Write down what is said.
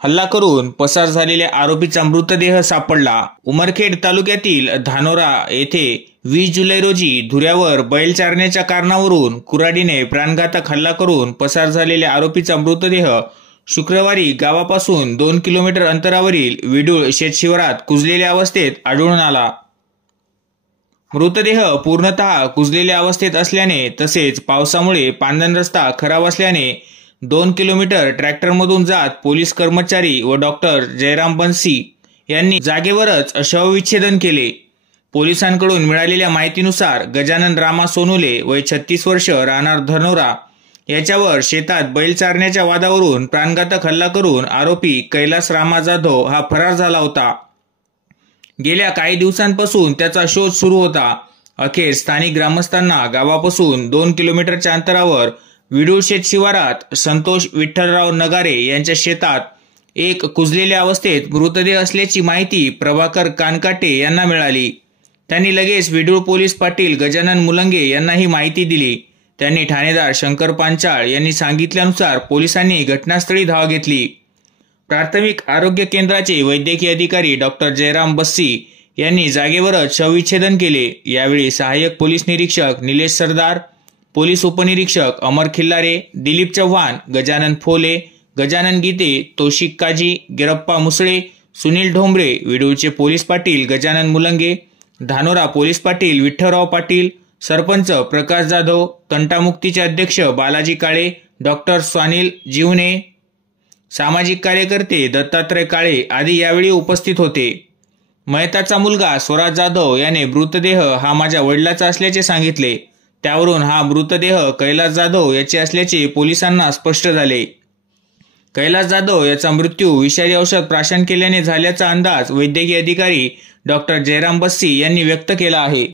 हल्ला करून पसार झालेल्या आरोपीचा मृतदेह सापडला। उमरखेड तालुक्यातील धानोरा येथे 20 जुलै रोजी धुऱ्यावर बैल चारण्याच्या कारणावरून कुऱ्हाडीने प्राणघातक हल्ला करून पसार झालेल्या आरोपीचा मृतदेह शुक्रवारी गावापासून 2 किलोमीटर अंतरावरील विडूळ शेतशिवारात कुजलेल्या अवस्थेत आढळून आला। मृतदेह पूर्णतः कुजलेल्या अवस्थेत असल्याने तसेच पावसामुळे पांदण रस्ता खराब असल्याने 2 किलोमीटर ट्रॅक्टरमधून जात पोलीस कर्मचारी व डॉक्टर जयराम बन्सी यांनी जागेवरच शवविच्छेदन केले। पोलिसांकडून मिळालेल्या माहितीनुसार गजानन रामा सोनुले वय 36 वर्ष राहणार धानोरा याच्यावर शेतात बैल चारण्याच्या वादावरून प्राणघातक हल्ला करून आरोपी कैलास रामा जाधव हा फरार झाला होता। गेल्या काही दिवसांपासून त्याचा शोध सुरू होता। अखेर स्थानिक ग्रामस्थांना गावापासून 2 किलोमीटरच्या अंतरावर विडूळ शेत शिवारात संतोष विठ्ठलराव नगारे यांच्या शेतात एक कुजलेल्या अवस्थेत मृतदेह असल्याची माहिती प्रभाकर कानकाटे यांना मिळाली। त्यांनी लगेच विडूळ पोलीस पाटील गजानन मुलंगे यांना ही माहिती दिली। त्यांनी ठाणेदार शंकर पांचाळ यांनी सांगितल्यानुसार पोलिसांनी घटनास्थळी धाव घेतली। प्राथमिक आरोग्य केंद्राचे वैद्यकीय अधिकारी डॉक्टर जयराम बस्सी यांनी जागेवरच शवविच्छेदन केले। यावेळी सहाय्यक पोलीस निरीक्षक निलेश सरदार, पोलीस उपनिरीक्षक अमर खिल्लारे, दिलीप चव्हाण, गजानन फोले, गजानन गीते, तौशिक काजी, गिरप्पा मुसळे, सुनील ढोंबरे, विडूळचे पोलीस पाटील गजानन मुलंगे, धानोरा पोलीस पाटील विठ्ठलराव पाटील, सरपंच प्रकाश जाधव, तंटामुक्तीचे अध्यक्ष बालाजी काळे, डॉक्टर स्वानिल जीवने, सामाजिक कार्यकर्ते दत्तात्रय काळे आदी यावेळी उपस्थित होते। मयताचा मुलगा स्वराज जाधव याने मृतदेह हा माझ्या वडिलाचा असल्याचे सांगितले। त्यावरून हा मृतदेह कैलास जाधव याचे असल्याचे पोलिसांना स्पष्ट झाले। कैलास जाधव याचा मृत्यू विषारी औषध प्राशन केल्याने झाल्याचा अंदाज वैद्यकीय अधिकारी डॉक्टर जयराम बस्सी यांनी व्यक्त केला आहे।